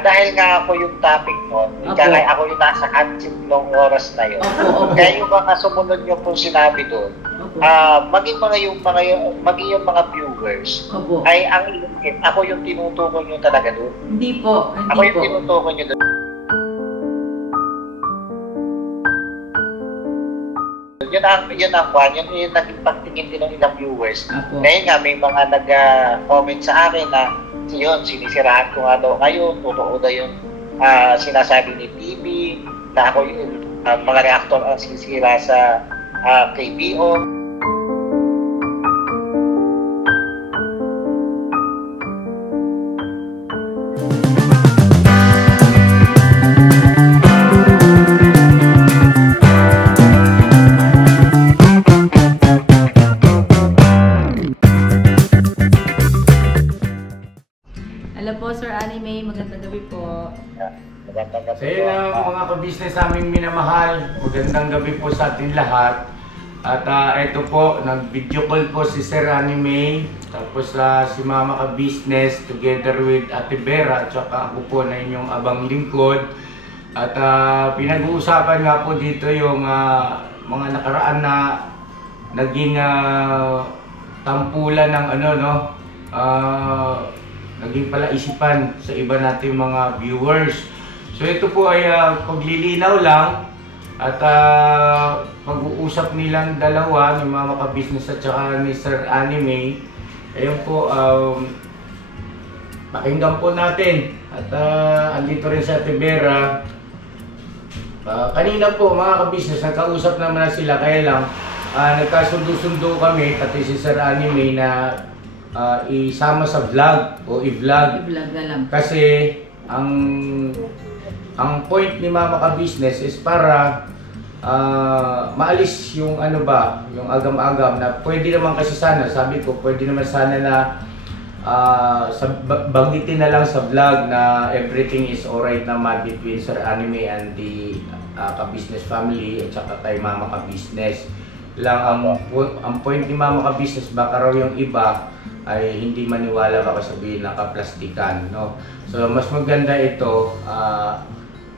dahil nga ako yung topic nun, kaya ako yung nasa kansin ng oras na yun. Kaya yung mga sumunod nyo pong sinabi doon, maging yung mga viewers, ay ang iingit, ako yung tinutukoy nyo talaga doon. Hindi po, hindi ako yung tinutukoy nyo doon. Yun yung naging pagtingin din ng ilang viewers. Ngayon nga, may mga nag-comment sa akin na yun, sinisiraan ko nga daw kayo, totoo na yung sinasabi ni TV, na ako yung mga reactor ang sinisira sa KBO. Hello po, Sir Anime. Magandang gabi po. Magandang gabi so yun ang mga ka-business naming minamahal. Magandang gabi po sa ating lahat. At ito po, nag-video call po si Sir Anime. Tapos si Mama ka-business together with Ate Vera. At saka ako po na inyong abang lingkod. At pinag-uusapan nga po dito yung mga nakaraan na naging tampulan ng naging palaisipan sa iba nating mga viewers. So ito po ay paglilinaw lang at pag-uusap nilang dalawa ng mga maka-business at saka ni Sir Anime. Ayun po, pakinggan po natin. At andito rin sa Ate Vera. Kanina po mga ka-business, nagkausap naman na sila, kaya lang nagkasundo-sundo kami, pati si Sir Anime na isama sa vlog o i-vlog na lang. Kasi ang point ni Mama ka-business is para maalis yung yung agam-agam na pwede naman kasi sana, sabi ko pwede naman sana na banggitin na lang sa vlog na everything is alright naman between Sir Anime and the ka-business family at saka kay Mama ka-business lang. Ang point ni Mama ka-business, baka raw yung iba ay hindi maniwala, baka sabihin nakaplastikan, no? So mas maganda ito,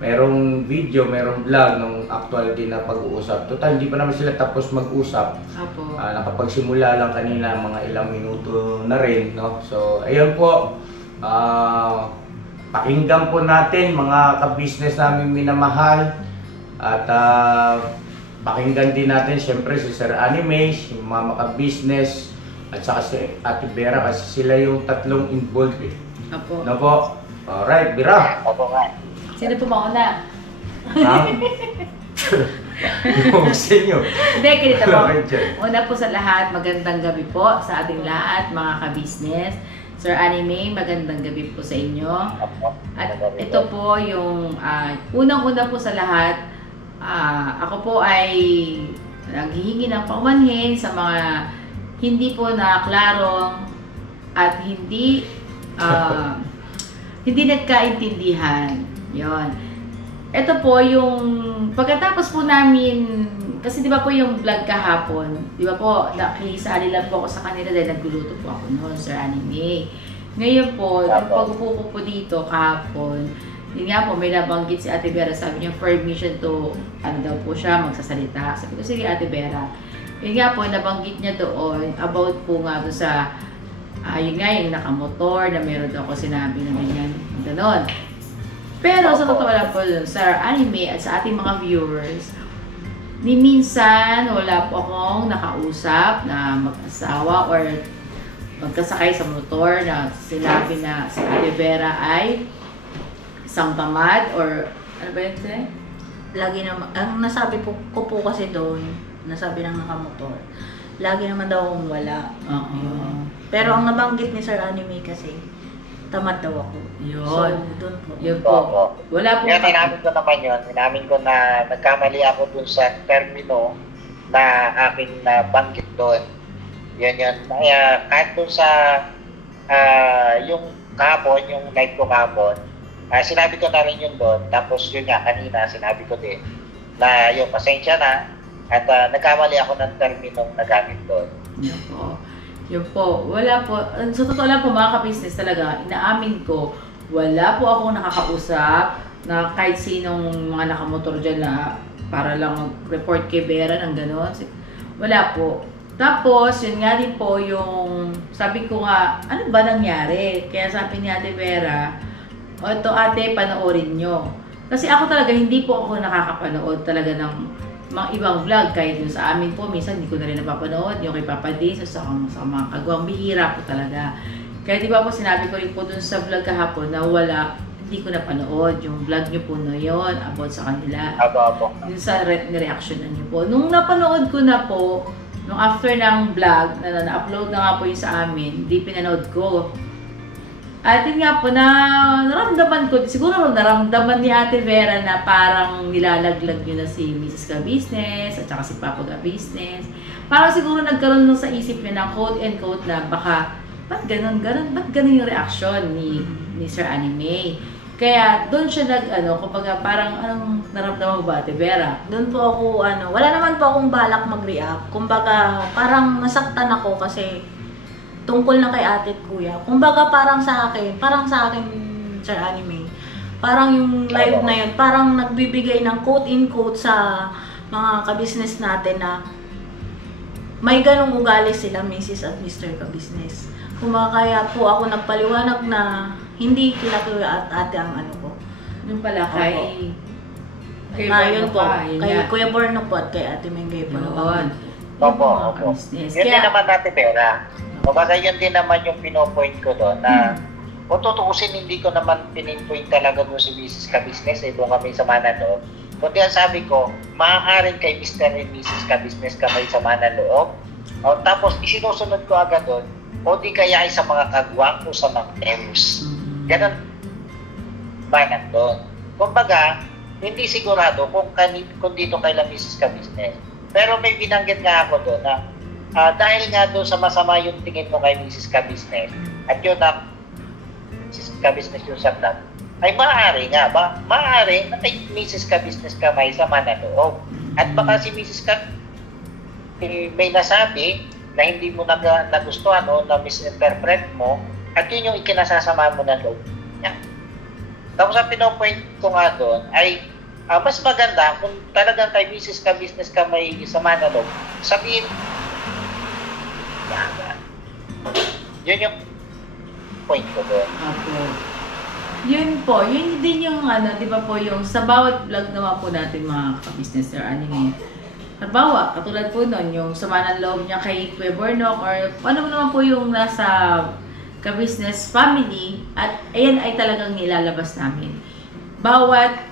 merong video, merong vlog nung actual din na pag-uusap. Total, hindi pa naman sila tapos mag-usap. Nakapagsimula lang kanina, mga ilang minuto na rin, no? So ayun po, pakinggan po natin mga ka-business namin minamahal. At pakinggan din natin siyempre si Sir Anime, si Mama ka-business, at saka si Ate Vera kasi sila yung tatlong involved eh. Apo. No po? Alright, Vera. Opo nga. Sino po mauna? Yung sa inyo. Hindi, ganito po. Una po sa lahat, magandang gabi po sa ating lahat, mga ka-business. Sir Anime, magandang gabi po sa inyo. At ito po yung unang-una po sa lahat, ako po ay naghihingi ng paumanhin sa mga hindi po naklaro at hindi nagkaintindihan. Yon. Ito po yung pagkatapos po namin, kasi di ba po yung vlog kahapon, di ba po, nakisali lang po ako sa kanila dahil nagluluto po ako noon, Sir Anime. Ngayon po, pag-upo ko po dito kahapon, yun nga po, may nabanggit si Ate Vera, sabi niya, permission to, daw po siya, magsasalita. Sabi ko, sige Ate Vera. Yun nga po, nabanggit niya doon, about po nga doon sa, yun nga, yung nakamotor, na meron daw ako sinabi na ganyan, gano'n. Pero sa totoo lang po doon, Sir Anime at sa ating mga viewers, ni minsan, wala po akong nakausap na mag-asawa or magkasakay sa motor na sinabi na si Ate Vera ay isang tamad or ano ba yun sila? Lagi naman, ang nasabi ko po kasi doon, nasabi ng nakamotor, lagi naman daw akong wala. Pero ang nabanggit ni Sir Anime kasi, tamad daw ako. Yun. So, doon po. Yun po. Wala po. Yan, inamin ko naman yun. Inamin ko na nagkamali ako dun sa termino na aking banggit doon. Yan. Kahit dun sa yung kahapon, yung live ko kahapon, sinabi ko na rin yun doon. Tapos yun nga, kanina sinabi ko din na yung pasensya na at nagkamali ako ng terminong nagamit doon. Yun po. Yun po. Wala po. Sa totoo lang po mga ka-business talaga, inaamin ko, Wala po akong nakakausap na kahit sinong mga nakamotor dyan na para lang mag-report kay Vera ng gano'n. Wala po. Tapos, yun nga din po yung, sabi ko nga, ano ba nangyari? Kaya sabi ni Ate Vera, o ito ate, panoorin nyo. Kasi ako talaga, hindi po ako nakakapanood talaga ng mga ibang vlog. Kahit yung sa amin po, minsan hindi ko na rin napapanood. Yung kay Papa D, sa mga kagawang bihira po talaga. Kaya di ba po sinabi ko rin po dun sa vlog kahapon na hindi ko napanood yung vlog nyo po na yun about sa kanila. Yung sa reaction na nyo po. Nung napanood ko na po, nung after ng vlog, na-upload na nga po yung sa amin, di pinanood ko. At yun nga po, naramdaman ko, siguro naramdaman ni Ate Vera na parang nilalaglag nyo na si Mrs. Ka-Business at saka si Papa Ka-Business. Parang siguro nagkaroon nung sa isip niya na quote and quote na baka, ba't ganun yung reaction ni Sir Anime? Kaya doon siya kumbaga parang anong naramdaman mo ba, Ate Vera? Doon po ako, wala naman po akong balak mag-react. Kumbaga, parang nasaktan ako kasi tungkol na kay ate at kuya. Kumbaga, parang sa akin, Sir Anime, parang yung live na yun, parang nagbibigay ng quote-in-quote sa mga ka-business natin na may ganong ugali sila, Mrs. at Mr. Ka-Business. Kaya po ako nagpaliwanag na hindi kila kuya at ate ang ko. Yung pala kay yun po, kay Kuya Borno po at kay Ate Mengay po. Opo. Yun din naman Ate Vera. Kumbaga yun din naman yung pinopoint ko doon na kung tutuusin hindi ko naman pinpoint talaga doon si Mrs. Ka-Business doon kami sa loob. Kundi ang sabi ko, maaaring kay Mr. and Mrs. Ka-Business kami sa loob. Tapos isinusunod ko agad doon, o di kaya ay sa mga kagwang o sa mga M's. Ganun ba doon? Kumbaga, hindi sigurado kung dito kay Mrs. Ka-Business. Pero may binanggit nga ako doon na dahil nga doon sa masama yung tingin mo kay Mrs. Ka-Business at yun na Mrs. Ka-Business yung sa vlog, ay maaari na kay Mrs. Ka-Business ka may sama na loob. At baka si Mrs. may nasabi na hindi mo nagustuhan o na misinterpret mo at yun yung ikinasasama mo na loob niya. Tapos ang pinopoint ko nga doon ay mas maganda kung talagang kay Mrs. Ka-Business ka may sama na loob, sabihin yun yung point ko doon. Yun po, yun din yung di ba po yung sa bawat vlog naman po natin mga ka-business or halimbawa, katulad po nun, yung sama ng loob niya kay Kuya Bornok or ano naman po yung nasa ka-business family at ayan ay talagang nilalabas namin. Bawat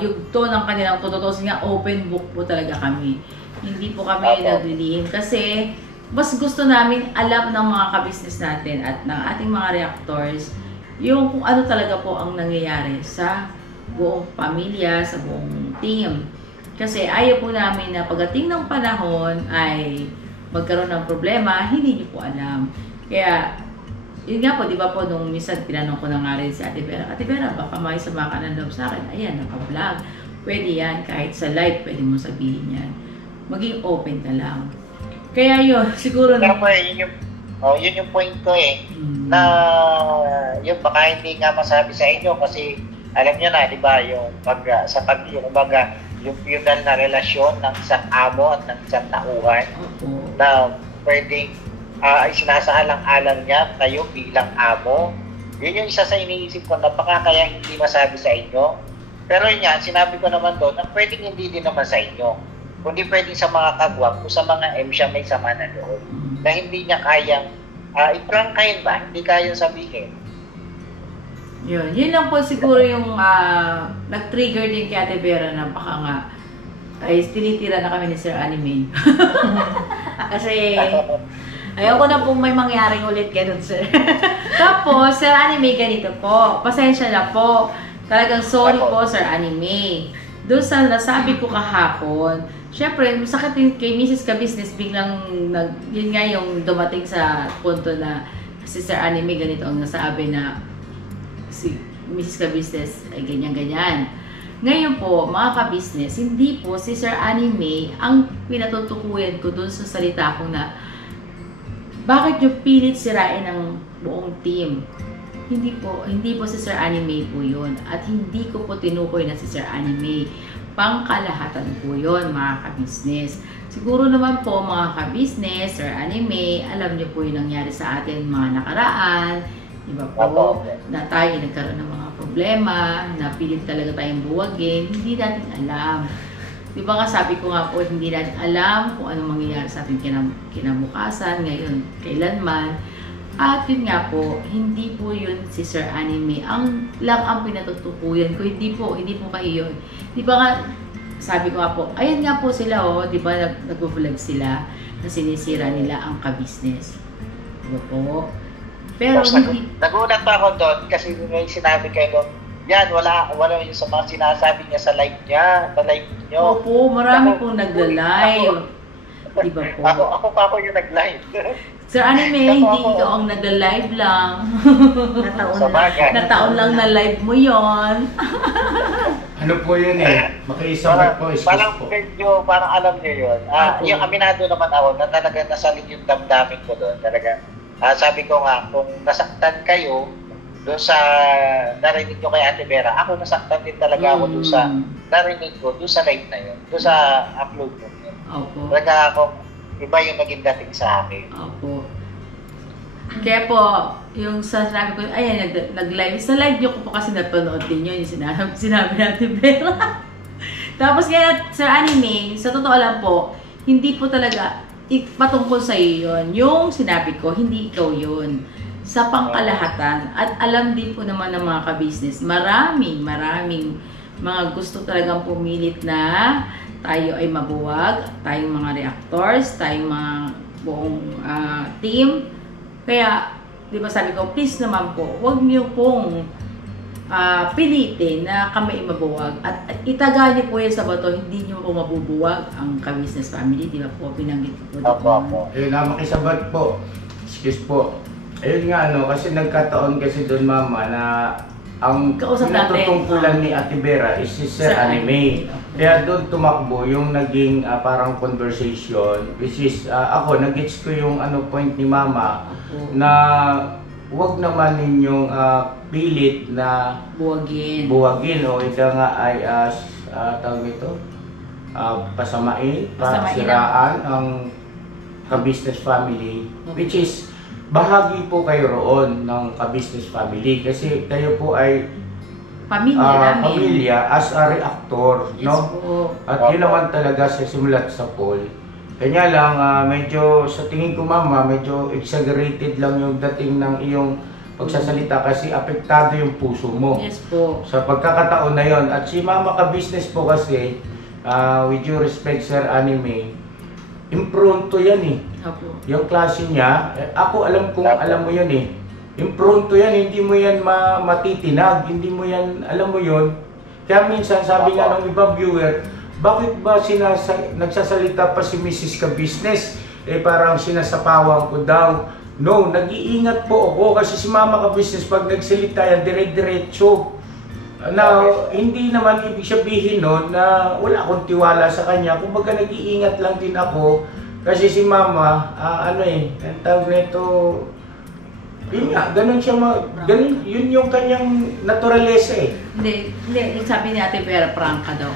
yugto ng kanilang tututusin nga, open book po talaga kami. Hindi po kami naglilihim kasi mas gusto namin alam ng mga ka-business natin at ng ating mga reactors yung kung ano talaga po ang nangyayari sa buong pamilya, sa buong team. Kasi ayaw po namin na pagdating ng panahon ay magkaroon ng problema, hindi niyo po alam. Kaya, yun nga po, di ba po, nung minsan tinanong ko na nga rin si Ate Vera, Ate Vera, baka may sama ka ng loob sa akin. Ayan, naka-vlog. Pwede yan, kahit sa live, pwede mo sabihin yan. Maging open na lang. Kaya yun, siguro na... yun yung point ko na yun, baka hindi nga masabi sa inyo kasi alam nyo na, di ba, yung yung feudal na relasyon ng isang amo at ng isang tauhan na pwedeng isinasaalang-alang niya kayo bilang amo. Yun yung isa sa iniisip ko na baka kaya hindi masabi sa inyo. Pero yun yan, sinabi ko naman doon na pwedeng hindi din naman sa inyo. Kundi pwedeng sa mga kagwap o sa mga siya may sama na loob na hindi niya kayang i-prangkahin ba? Hindi kayang sabihin. Yun lang po siguro yung nag-trigger din kay Ate Vera na baka nga ay tinitira na kami ni Sir Anime. Kasi ayoko na pong may mangyaring ulit ganun, sir. Tapos, Sir Anime, ganito po. Pasensya na po. Talagang sorry po, Sir Anime. Doon sa nasabi ko kahapon, syempre, masakit din kay Mrs. Ka-Business biglang yun nga yung dumating sa punto na si Sir Anime ganito ang nasabi na si Mrs. Ka-Business ay ganyan-ganyan. Ngayon po, mga ka-business, hindi po si Sir Anime ang pinatutukuyan ko dun sa salita ko na bakit yung pilit sirain ng buong team. Hindi po si Sir Anime po yun. At hindi ko po tinukoy na si Sir Anime. Pangkalahatan po yun, mga ka-business. Siguro naman po, mga ka-business, Sir Anime, alam niyo po yung nangyari sa atin mga nakaraan. Diba po, na tayo nagkaroon ng mga problema, na pilit talaga tayong buwagin, hindi natin alam. Diba nga sabi ko nga po, hindi natin alam kung anong mangyayari sa ating kinabukasan, ngayon, kailanman. At yun nga po, hindi po yun si Sir Anime. Ang pinatutukuyan ko, hindi po kayo yun. Di ba nga, sabi ko nga po, ayan nga po sila di ba nag-vlog sila na sinisira nila ang ka-business. Di ba po? Pero hindi... Nagulat pa ako doon kasi may sinabi kayo doon, yan, wala yung sa mga sinasabi niya sa live niya, sa live niyo. Opo, marami pong nagla-live. Di ba po? Ako yung nag-live. Sir Anime, hindi ikaw ang nag-live lang. Nataon lang na live mo yon. Ano po yun makiisabot po, excuse parang po. Parang alam niyo yun. Yung aminado naman ako na talaga nasalig yung damdamin ko doon. Talaga, sabi ko nga, kung nasaktan kayo doon sa narinig nyo kay Ate Vera, ako nasaktan din talaga ako doon sa narinig ko, doon sa live na yun, doon sa upload mo yun. Opo. Talaga ako, iba yung naging dating sa akin. Opo. Kaya po, yung sinabi ko, ayan, nag-live. Sa live nyo ko po kasi napanood din yun, yung sinabi natin, Vera. Tapos kaya, Sir Anime, sa totoo lang po, hindi po talaga patungkol sa iyo yun. Yung sinabi ko, hindi ikaw yun. Sa pangkalahatan, at alam din po naman ng mga ka-business, maraming mga gusto talagang pumilit na tayo ay mabuwag, tayong mga reactors, tayong mga buong team. Kaya, di ba sabi ko, please naman po, huwag niyo pong pilitin na kami ay mabuwag. At itaga niyo po yan sa bato, hindi niyo po mabubuwag ang ka-business family. Di ba po, pinanggit ko po. Makisabat po. Excuse po. Ayun nga, kasi nagkataon kasi doon, Mama, na ang pinatutungkulan ni Ate Vera is si Sir Anime. Kaya doon tumakbo yung naging parang conversation, which is ako, nag-gets ko yung point ni Mama na wag naman ninyong pilit na buwagin o ika nga ay tawag ito, pasamain, siraan ang ka-business family, which is bahagi po kayo roon ng ka-business family kasi kayo po ay pamilya as a reactor, yes, no? Po. At yun naman talaga sa simulat sa poll. Kanya lang, medyo sa tingin ko, Mama, medyo exaggerated lang yung dating ng iyong pagsasalita kasi apektado yung puso mo. Yes po. Sa pagkakataon na yon. At si Mama ka-business po kasi, with due respect, Sir Anime, impronto yan Opo. Yung klase niya, ako alam kong alam mo yun Impronto yan, hindi mo yan matitinag, hindi mo yan, alam mo yun. Kaya minsan sabi nga ng ibang viewer, bakit ba nagsasalita pa si Mrs. Ka-Business? Parang sinasapawang ko daw. No, nag-iingat po ako kasi si Mama Ka-Business pag nagsalita yan, dire-diretso. Now, hindi naman ibig sabihin nun na wala akong tiwala sa kanya. Kumbaga nag-iingat lang din ako kasi si Mama, ang tawag nito, yun nga, ganun siya, ganun, yun yung kanyang naturalesa Hindi, sabi ni Ate Vera, prangka daw.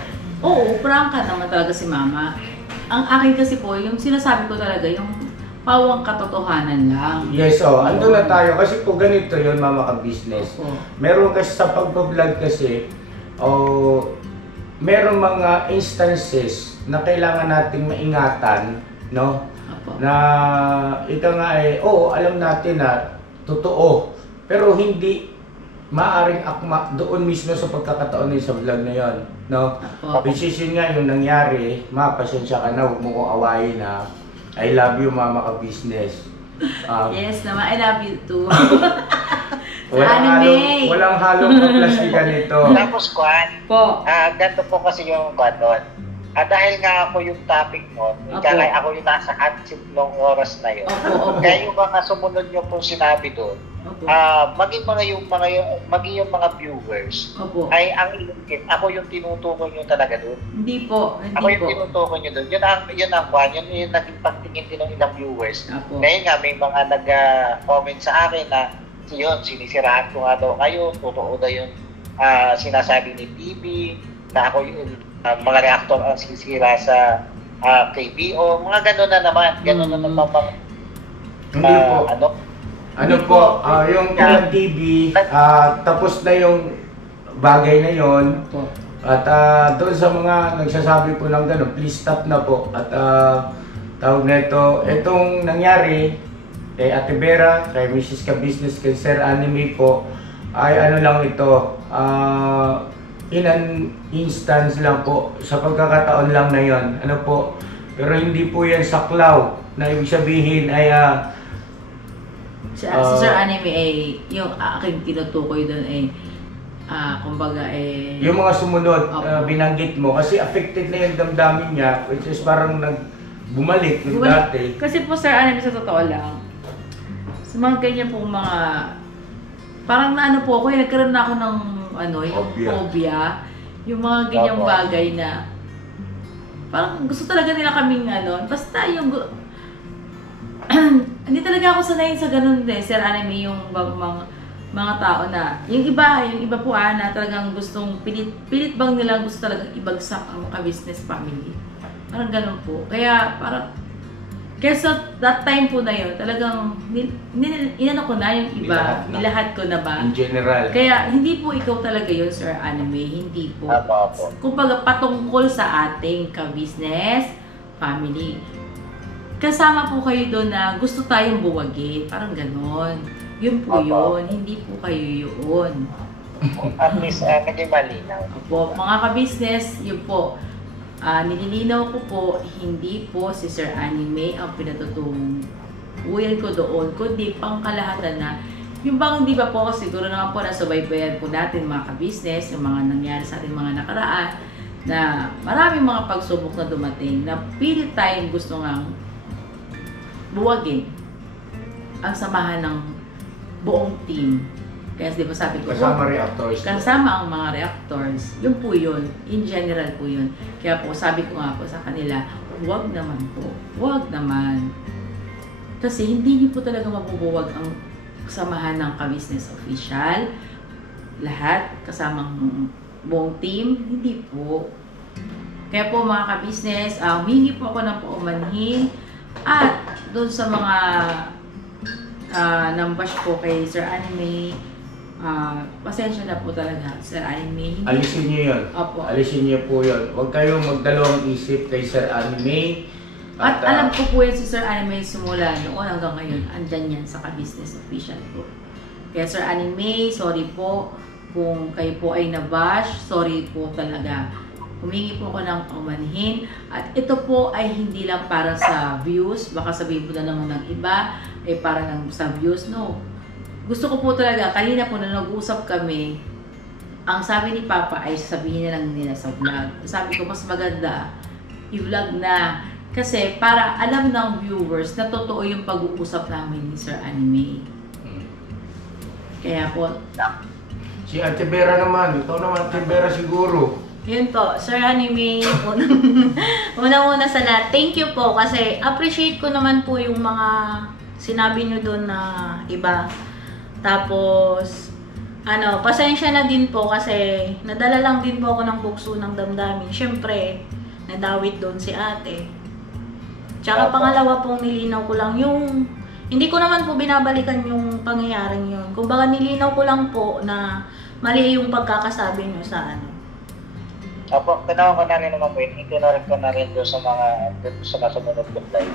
Oo, prangka naman talaga si Mama. Ang akin kasi po, yung sinasabi ko talaga, yung pawang katotohanan lang. Yes, andun na tayo. Kasi po ganito yun, Mama Ka-Business. Meron kasi sa pagbablog kasi, meron mga instances na kailangan nating maingatan, no? Opo. Na ika nga alam natin na totoo, pero hindi maaring akma doon mismo sa pagkakataon sa vlog na yon, no? Which is yun nga yung nangyari, pasensya ka na, huwag mo kong awayin na I love you, Mama Ka-Business. Yes naman, I love you too. Walang halong kaplastikan ito. Tapos, ganito po kasi yung doon. Dahil nga ako yung topic mo, kaya ako yung nasa hotseat ng oras na yun. Kaya yung mga sumunod nyo pong sinabi doon, maging yung mga viewers, ay ang ilungkit, ako yung tinutukoy nyo talaga doon. Hindi po. Ako yung tinutukoy nyo doon. Yun yung naging pagtingin din ng ilang viewers. Kaya nga, may mga nag-comment sa akin na yun, sinisiraan ko nga daw kayo, totoo daw yung sinasabi ni TV na ako yung mga reactor ang sisira sa KBO, mga gano'n na naman, gano'n na naman mga Hindi po. Ano po, yung kala TV, tapos na yung bagay na yon. At doon sa mga nagsasabi po ng gano'n, please stop na po. At tawag na itong nangyari kay Ate Vera, kay Mrs. Ka-Business, kay Sir Anime po, ay ano lang ito, in an instance lang po, sa pagkakataon lang na yon. Ano po, pero hindi po yan saklaw, na ibig sabihin ay Si Sir Anime ay, yung aking tinutukoy doon ay, kumbaga yung mga sumunod, Opo. binanggit mo, kasi affected na yung damdamin niya, which is parang bumalik yung dati. Kasi po Sir Anime, sa totoo lang, sa mga ganyan pong mga, parang naano po ako, nagkaroon na ako ng yung phobia, yung mga ganyang bagay na, parang gusto talaga nila kaming basta yung, hindi talaga ako sanayin sa ganun din, Sir Anime, yung mga tao na, yung iba po na talagang gustong, pilit bang nilang gusto talagang ibagsak ang ka-business family. Parang ganun po. Kaya parang, sa that time po na yun, talagang, inano ko na yung iba, nilahat ko na ba? In general. Kaya, hindi po ikaw talaga yun, Sir Anime, hindi po. Kumbaga, patungkol sa ating ka-business family. Kasama po kayo doon na gusto tayong buwagin, parang ganon. Yun po yun, hindi po kayo yun. At least, naging malinaw. Opo, mga ka-business, yun po. Nililinaw ko po, hindi po si Sir Anime ang pinatutunguyan ko doon, kundi pangkalahatan na, yung bang di ba po, siguro naman po nasubaybayan po natin mga ka-business, yung mga nangyari sa ating mga nakaraan, na maraming mga pagsubok na dumating, na pilit tayong gusto ngang buwagin ang samahan ng buong team. Kaya di ba sabi ko, Kasama reactors. kasama ang mga reactors, yun po yun, in general po yun. Kaya po sabi ko nga po sa kanila, huwag naman po, huwag naman. Kasi hindi niyo po talaga mabubuwag ang samahan ng ka-business official, lahat, kasamang buong team, hindi po. Kaya po mga ka-business, humingi po ako ng paumanhin at doon sa mga nambash po kay Sir Anime, pasensya na po talaga, Sir Anime. Alisin niyo yun. Opo. Alisin niyo po yun. Huwag kayong magdalawang isip kay Sir Anime. At alam ko po yan si Sir Anime simula noon hanggang ngayon, andyan yan sa ka-business official po. Kaya Sir Anime, sorry po kung kayo po ay nabash, sorry po talaga. Humingi po ako ng paumanhin. At ito po ay hindi lang para sa views, baka sabihin po na naman ng iba, para lang sa views, no. Gusto ko po talaga, kanina po na nag-uusap kami, ang sabi ni Papa ay sabihin na lang nila sa vlog. Sabi ko, mas maganda i-vlog na. Kasi para alam ng viewers na totoo yung pag-uusap namin ni Sir Anime. Kaya po, Si Ate Vera naman. Ikaw naman, Ate Vera siguro. Yun po, Sir Anime, una-una sa lahat, thank you po kasi appreciate ko naman po yung mga sinabi nyo doon na iba. Tapos, pasensya na din po kasi nadala lang din po ako ng bukso ng damdamin. Siyempre, nadawit doon si ate. Tsaka pangalawa pong nilinaw ko lang yung, hindi ko naman po binabalikan yung pangyayaring yun. Kumbaga nilinaw ko lang po na mali yung pagkakasabi nyo sa Opo, tinawa ko na rin naman po yun. Ikinorek ko na rin doon sa mga sa nasumunod kong live.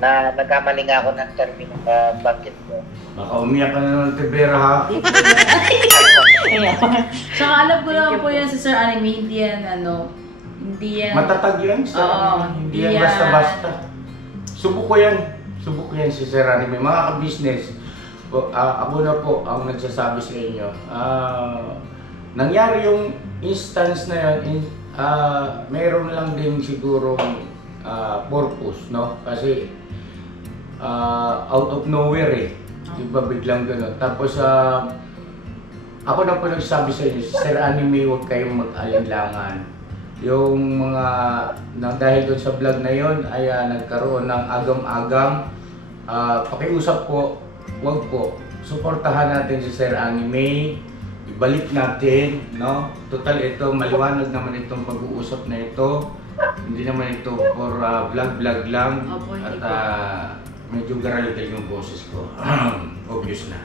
Na nagkamali nga ako ng termino na banggit ko. Baka umiyak ka na naman, Ate Vera, ha? saka alam ko naman po yan si Sir Anime, hindi yan hindi yan. Matatag yan, Sir Anime. Hindi yan basta-basta. Subok ko yan si Sir Anime. Mga ka-business, ako na po ang nagsasabi sa inyo. Nangyari yung instance na yun, mayroon lang din sigurong purpose, no? Kasi out of nowhere diba biglang gano'n. Tapos ako na po nagsabi sa inyo, Sir Anime, huwag kayong mag-alinlangan. Yung mga, dahil doon sa vlog na yon ay nagkaroon ng agam-agam, pakiusap po, huwag po. suportahan natin si Sir Anime, ibalik natin, no? Total ito, maliwanag naman itong pag-uusap na ito. Hindi naman ito for vlog lang. Opo, At hindi po. medyo garalital yung boses ko. Obvious na.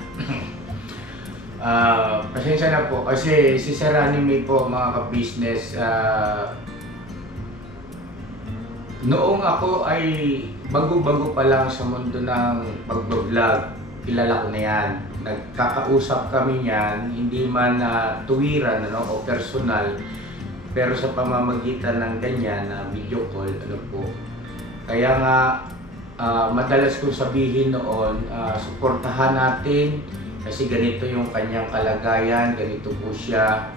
Pasensya na po kasi si Sir Anime po mga ka-business, noong ako ay bago-bago pa lang sa mundo ng pag-vlog, kilala ko na yan. Nagkakausap kami niyan, hindi man tuwiran o personal, pero sa pamamagitan ng ganyan na video call, po. Kaya nga, madalas kong sabihin noon, suportahan natin kasi ganito yung kanyang kalagayan, ganito po siya.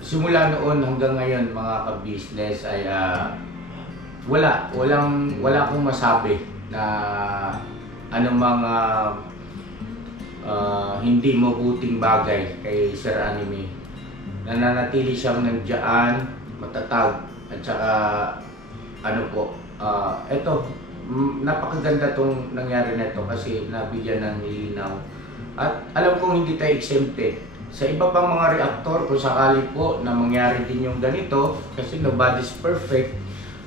Simula noon hanggang ngayon mga ka-business ay wala akong masabi na anumang hindi mabuting bagay kay Sir Anime. Nananatili siyang nandiyan, matatag, at saka eto, napakaganda tong nangyari na ito kasi nabigyan ng linaw. At alam kong hindi tayo exempted. Sa iba pang mga reactor, kung sakali po na mangyari din yung ganito, kasi nobody's perfect.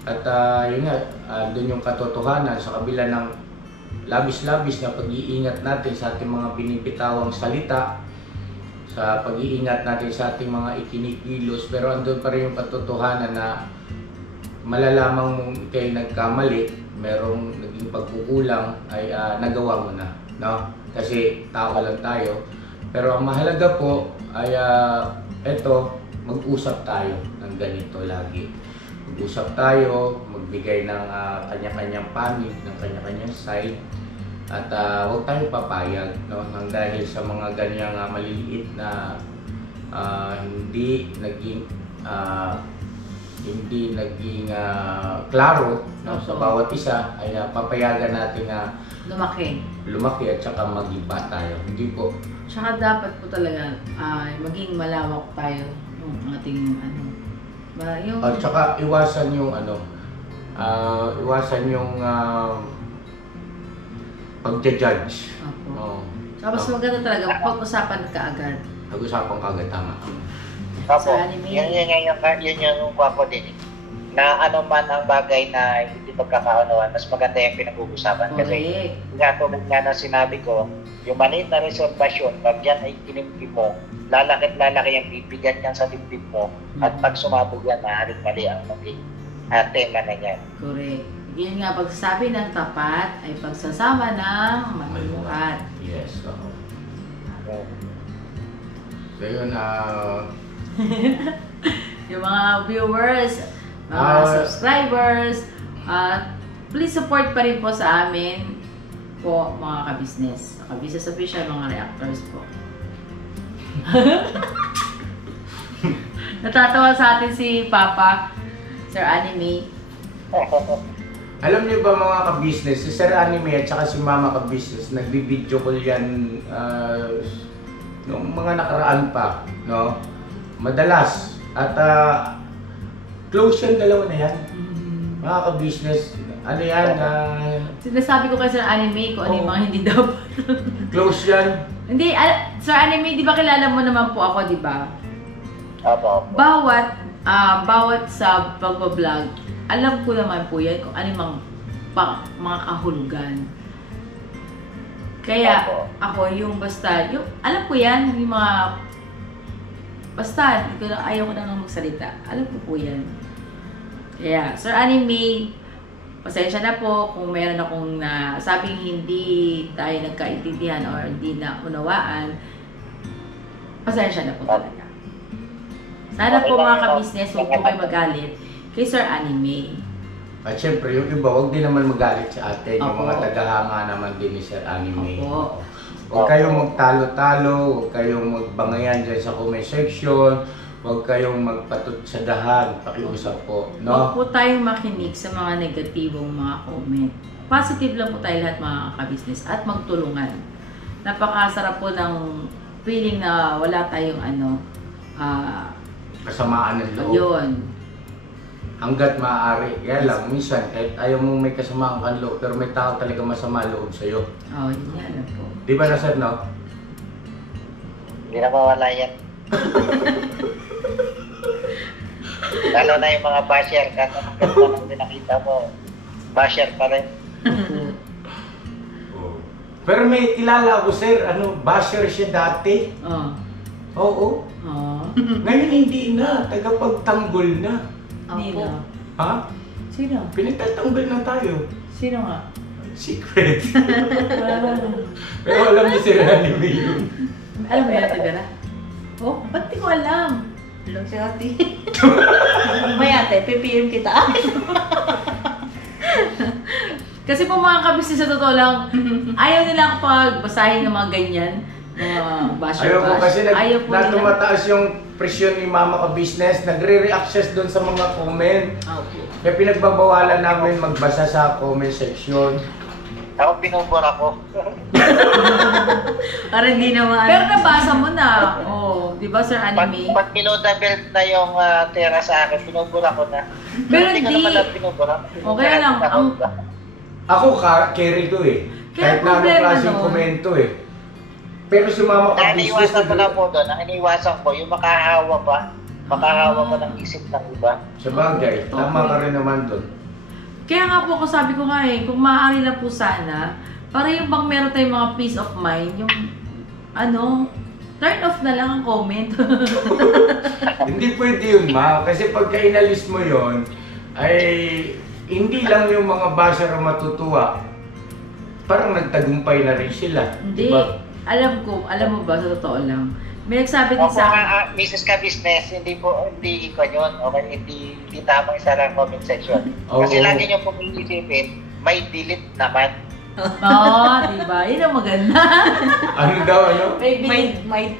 At yun nga, doon yung katotohanan sa kabila ng labis-labis na pag-iingat natin sa ating mga binibitawang salita, sa pag-iingat natin sa ating mga ikinikilos, pero andun pa rin yung katotohanan na malalamang mong ikay nagkamali, merong naging pagkukulang ay nagawa mo na, no? Kasi tao lang tayo. Pero ang mahalaga po ay eto, mag-usap tayo ng ganito lagi. Mag-usap tayo, magbigay ng kanya-kanyang panig, ng kanya-kanyang side. At huwag tayong papayag, no? Nang dahil sa mga ganyang maliliit na hindi naging klaro, no, sa bawat isa ay papayagan natin na lumaki at saka mag-iba tayo. Hindi po. Tsaka dapat po talaga maging malawak tayo yung ating At saka iwasan yung pagja-judge. Opo. Tapos maganda talaga pag-usapan kaagad. Pag-usapan kaagad, tama. Opo, Sa anime. yun yung kuha ko din. Na ano man ang bagay na hindi pagkakaunawan, mas maganda yung pinag-uusapan. Kasi nga tulad nga na sinabi ko, yung maliit na reservasyon, pag yan ay kinimpi mo, lalaki yung bibigan yan sa dibdib mo, at pag sumabog yan, maaaring mali ang maging tema na yan. Correct. Yun nga, pagsasabi ng tapat ay pagsasama ng maluhat. Yes, oo. So yun, yung mga viewers, mga subscribers, please support pa rin po sa amin po mga ka-business. Ka-business official, mga reactors po. Natatawa sa atin si Papa, Sir Anime. Alam niyo ba mga ka-business, si Sir Anime at saka si Mama ka-business, nagbibideo call yan noong mga nakaraan pa, no? Madalas. At close yung dalawa na yan. Mga ka-business, ano yan? Sinasabi ko kay Sir Anime kung ano yung mga hindi dapat. Close yan. Hindi, Sir Anime, di ba kilala mo naman po ako, di ba? Opo. Bawat sa pag-vlog, alam ko naman po yan kung ano yung mga kahulugan. Kaya ako yung basta, alam ko yan, yung mga basta, ayaw ko na nang magsalita. Alam ko po yan. Kaya, Sir Anime, pasensya na po kung meron akong sabing hindi tayo nagkaintindihan or hindi na unawaan. Pasensya na po talaga. Sana po mga ka-business, huwag po kayo magalit kay Sir Anime. At syempre, yung iba, huwag din naman magalit sa atin. Yung mga tagahanga naman din ni Sir Anime. Opo. Huwag kayong magtalo-talo, huwag kayong magbangayan dyan sa comment section, huwag kayong magpatutsadahan, pakiusap po, no? Huwag po tayong makinig sa mga negatibong mga comment. Positive lang po tayo lahat mga ka-business at magtulungan. Napakasarap po ng feeling na wala tayong kasamaan ng loob. Yun. hanggat maaari. Kaya lang, minsan, kahit ayaw mong may kasamaang kanlo, pero may tao talaga masama loob sa'yo. Oh, yun yan na po. Di ba nasad, no? Hindi na mawala yan. Lalo na yung mga basher, kahit anong ganda nang pinakita mo, basher pa rin. Pero may kilala ako, sir, basher siya dati. Oh. Oo. Oh. Ngayon hindi na, tagapagtanggol na. Nino. Ha? Sino? Pinagtatanggol na tayo. Sino nga? Secret. Pero alam niyo si Rani May yun. Alam mo yan, Tagara? Oh, ba't di ko alam? Alam si ate. May ate, PPM kita. Kasi po mga kabisnes sa totoo lang, ayaw nila pagbasahin ng mga ganyan. Mga basher Ayaw ko kasi ayaw po nila. tumataas yung presyon ni Mama Ka Business, nagre-react siya doon sa mga comment. Okay. Kaya pinagbabawalan namin magbasa sa comment section. Ako pinubura ko. Para hindi naman. Pero nabasa mo na. Oh, di ba Sir Anime? Pag pinoda belt na yung tera sa akin, pinubura ko na. Pero hindi ko di- naman lang pinubura. Okay lang, ang- Ako carry ko eh. Kaya Kahit na anong problema klaseng nun. komento eh. Pero si Mama Ka Ang Business, iniwasan ko lang po doon, ang iniwasan ko, yung makahawa pa ng isip ng iba. sa bagay, tama ka rin naman doon. Kaya nga po ako sabi ko nga kung maaari na po sana, para yung bang meron tayong mga peace of mind, yung turn off na lang ang comment. Hindi pwede yun, Ma. Kasi pagka inalis mo yun, ay hindi lang yung mga basher ang matutuwa. Parang nagtagumpay na rin sila. Hindi. Diba? Alam mo ba, sa totoo lang, may nagsabi din Opo, sa akin, Mrs. Ka Business, hindi ko yun. Okay, hindi tamang isa lang comment section. Kasi Oo. lagi nyo pong iisipin, may delete naman. di ba? Yun ang maganda. Ano daw, ano?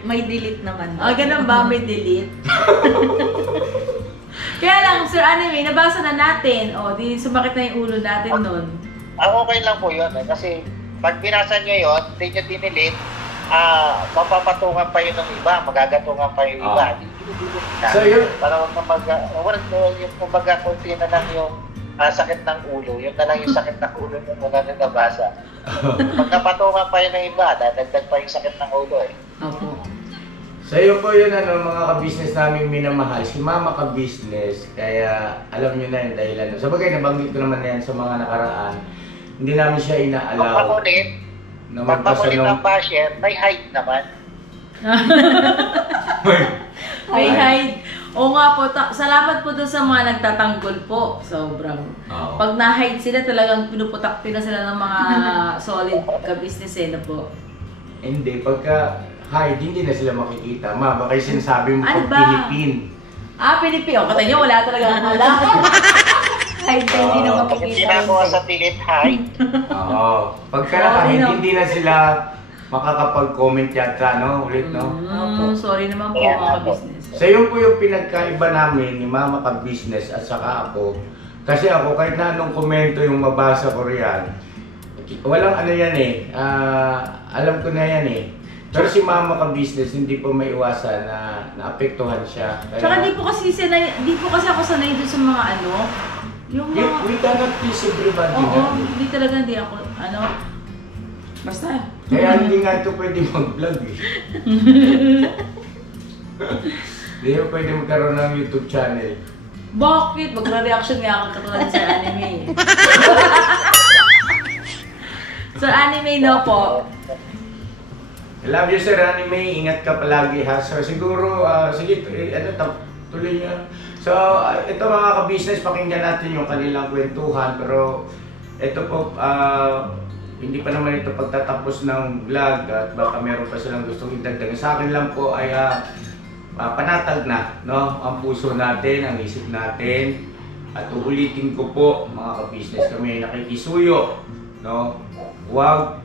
May delete naman. Ganun ba? May delete? Kaya lang, Sir Anime, nabasa na natin. Di sumakit na yung ulo natin nun. Okay lang po yun. Kasi pag binasa nyo yun, hindi nyo dinelete, mapapatungan pa yun ng iba, magagatungan pa yung iba. So, yun. Para yung kumbaga, kunti na lang yung sakit ng ulo. Yun na lang yung sakit ng ulo yung muna na nabasa. Pag napatungan pa yun ng iba, dadagdag pa yung sakit ng ulo eh. Opo. So yun po yun, mga ka-business namin minamahal, si Mama Ka Business. Kaya alam nyo na yung dahilan. Sa bagay, nabanggit ko naman na yan sa mga nakaraan. Hindi namin siya Pag inaalaw makulit, na pag magbasa makulit ng... ng basher, may height naman. May hide. Oo nga po, salamat po doon sa mga nagtatanggol po. Sobrang. Oo. Pag na-hide sila, talagang pinuputak na sila ng mga solid ka-business na po. Hindi, pagka hide, hindi na sila makikita. Ma, baka yung sinasabi mo Ano pag ba? Pilipin. Pilipin. Katay nyo, wala talaga ang wala. Kahit hindi na Pag makikita. ginagawa sa delete height, Oo. Pagka Sorry, nakahid, no? hindi na sila makakapag-comment yata, no? Ulit, no? Sorry naman po Kaya mga nga po. business. So yun po yung pinagkaiba namin ni Mama Ka Business at saka ako. Kasi ako, kahit na anong komento yung mabasa ko riyan, walang ano yan eh. Alam ko na yan eh. Pero si Mama Ka Business, hindi po may iwasan na naapektuhan siya. Tsaka di po kasi ako sanay doon sa mga yung mga... We cannot please everybody. Oo, na. hindi talaga hindi ako, basta. Kaya hindi nga ito pwede mag-vlog eh. Hindi mo pwede magkaroon ng YouTube channel. Bakit? Magre-reaction nga ako katulad sa anime. So anime na po. I love you, Sir Anime. Ingat ka palagi, ha? So, siguro, sige, tuloy niyo. So, ito mga ka-business, pakinggan natin yung kanilang kwentuhan. Pero, ito po, hindi pa naman ito pagtatapos ng vlog at baka meron pa silang gustong idagdag. Sa akin lang po ay panatag na, no? Ang puso natin, ang isip natin. At uulitin ko po, mga ka-business, kami ay nakikisuyo, no? Huwag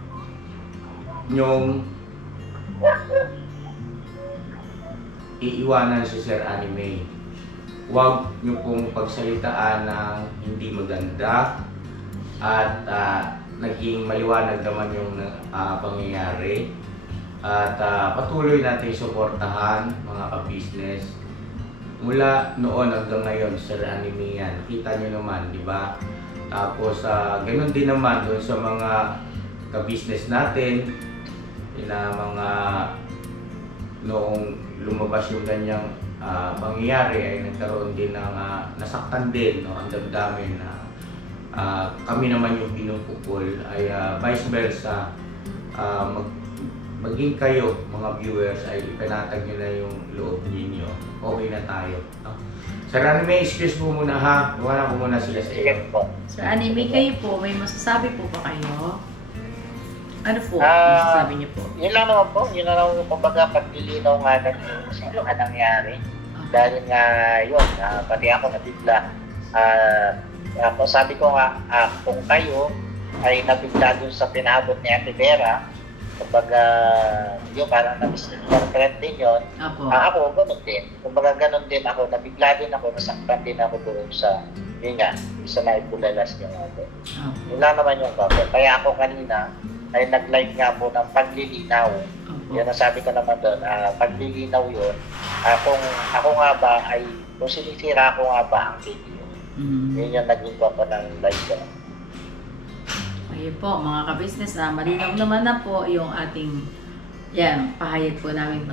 nyong iiwanan si Sir Anime. Huwag nyo pong pagsalitaan ng hindi maganda at naging maliwanag naman yung pangyayari. At patuloy natin suportahan mga ka-business mula noon hanggang ngayon, Sir Anime yan. Kita nyo naman, di ba? Tapos, ganun din naman doon sa mga ka-business natin, na mga noong lumabas yung ganyang pangyayari ay nagkaroon din ng nasaktan din, no? Ang damdamin na kami naman yung pinupukol ay vice versa, maging kayo mga viewers ay ipanatag nyo na yung loob ninyo, okay na tayo, no? Sir Anime, excuse mo muna ha, iwanan ko muna sila sa iyo. Sir Anime, kayo po, may masasabi po ba kayo? Ano po masasabi niyo po? Yun lang naman po, yun lang naman kumbaga paglilinaw nga ng sa nangyari. Dahil nga yun, pati ako nabigla. Sabi ko nga, kung kayo ay nabigla dun sa pinabot ni Ate Vera, kumbaga yun parang na-misinterpret din yun. Ako, ganun din. Kumbaga ganun din ako, nabigla din ako, nasaktan din ako doon sa, yun nga, isa na ibulalas niyo natin. Yun lang naman yung problem. Kaya ako kanina, ay nag-like nga po ng paglilinaw. Yan ang sabi ko naman doon, paglilinaw yun. Kung ako nga ba ay, kung sinisira ko nga ba ang video. Yun yung naging ko ng like ko. Ayun po, mga ka-business, malinaw naman na po yung ating pahayag po namin,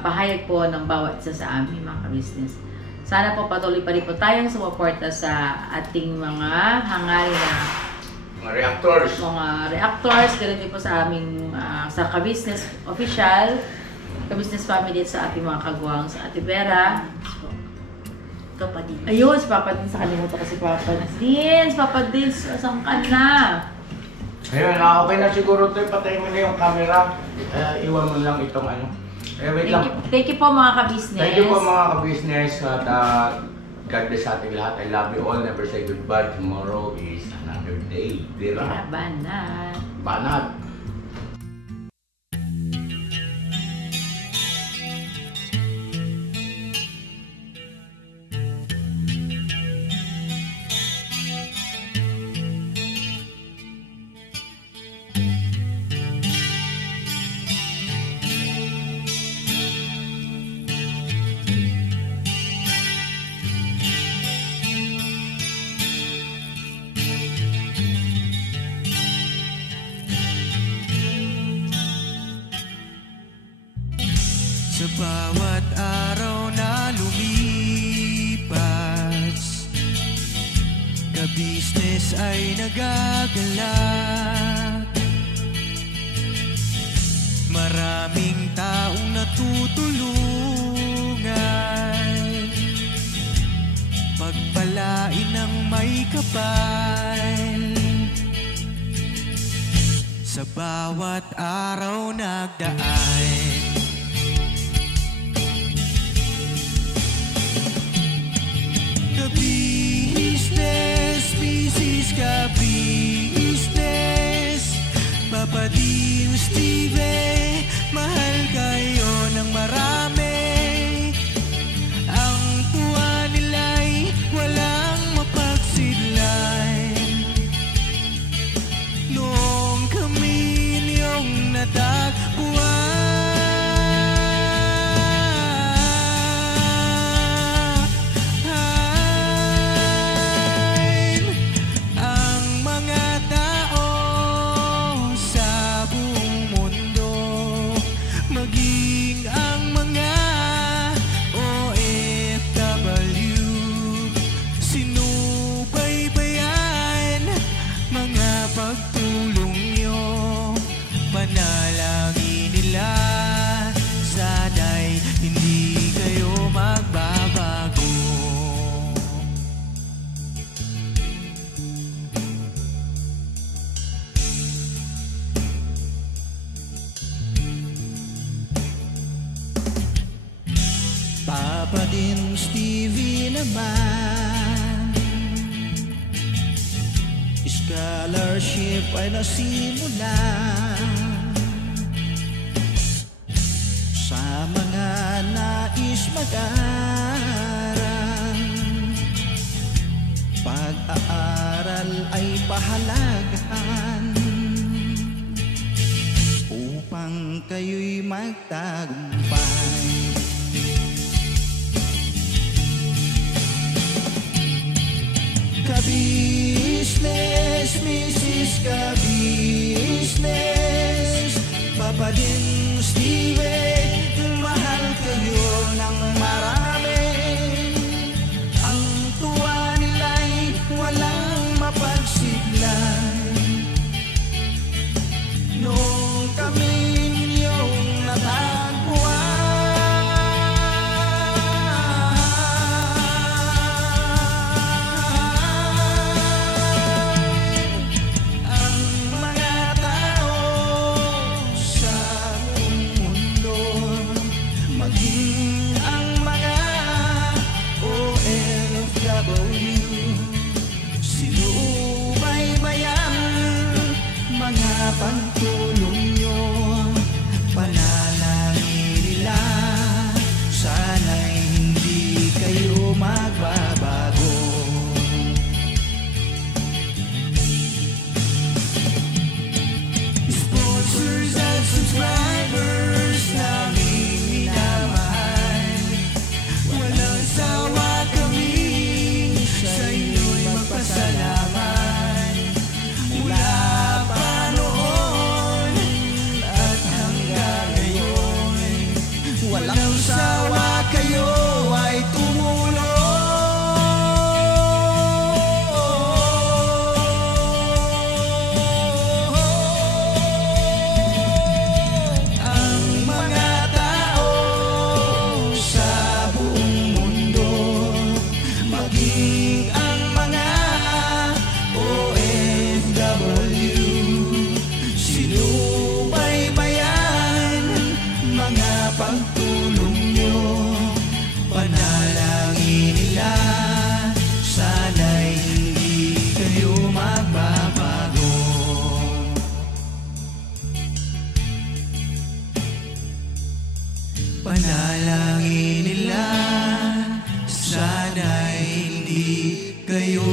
pahayag po ng bawat isa sa amin, mga ka-business. Sana po patuloy pa rin po tayong sumuporta sa ating mga hangarin na mga reactors, ganoon din po sa aming sa ka-business official, ka-business family at sa ating mga kagwang, sa Ate Vera. Kapadins. Ayun, si Papa Dins, nakalimutan ko si Papa Dins. Papa Dins, saan ka na? Ayun, okay na siguro ito. Patayin mo na yung camera. Iwan mo lang itong ano. Wait lang. Thank you po mga ka-business. Thank you po mga ka-business. At God bless sa ating lahat. I love you all. Never say goodbye. Tomorrow is another day. Dira. Banat. Banat. Sa bawat araw na lumipas, ka-business ay nagagalak. Maraming taong natutulungan, pagpalain ng may kapal. Sa bawat araw nagdaan, ka-business, business ka-business, Papa Dins TV, mahal kayo ng marami. Ang tuwa nila'y walang mapagsidlay. Noong kami niyong natagpuan, Papa Dins TV naman, scholarship ay nasimulan sa mga nais mag-aral. Pag-aaral ay pahalagahan upang kayo'y magtagumpay. din, Steve, mahal kayo ng marami. Ang tuwa nila'y walang mapagsiglay. Nung kami ninyong natagpuan, ang mga tao sa buong mundo, maging ang mga OFW, sinubaybayan mga pagtulong nyo, panalangin nila, sana'y hindi kayo magbabago. Sponsors at subscribers namin minamahal, walang sawa kami sa inyo'y magpasalamat. Mula pa noon at hanggang ngayon, walang sawa kayo ay tumulong. Ang mga tao sa buong mundo, maging ang mga OFW, sinubaybayan mga pagtulong nyo, panalangin nila, sana'y hindi kayo magbabago. Panalangin nila, sana'y hindi kayo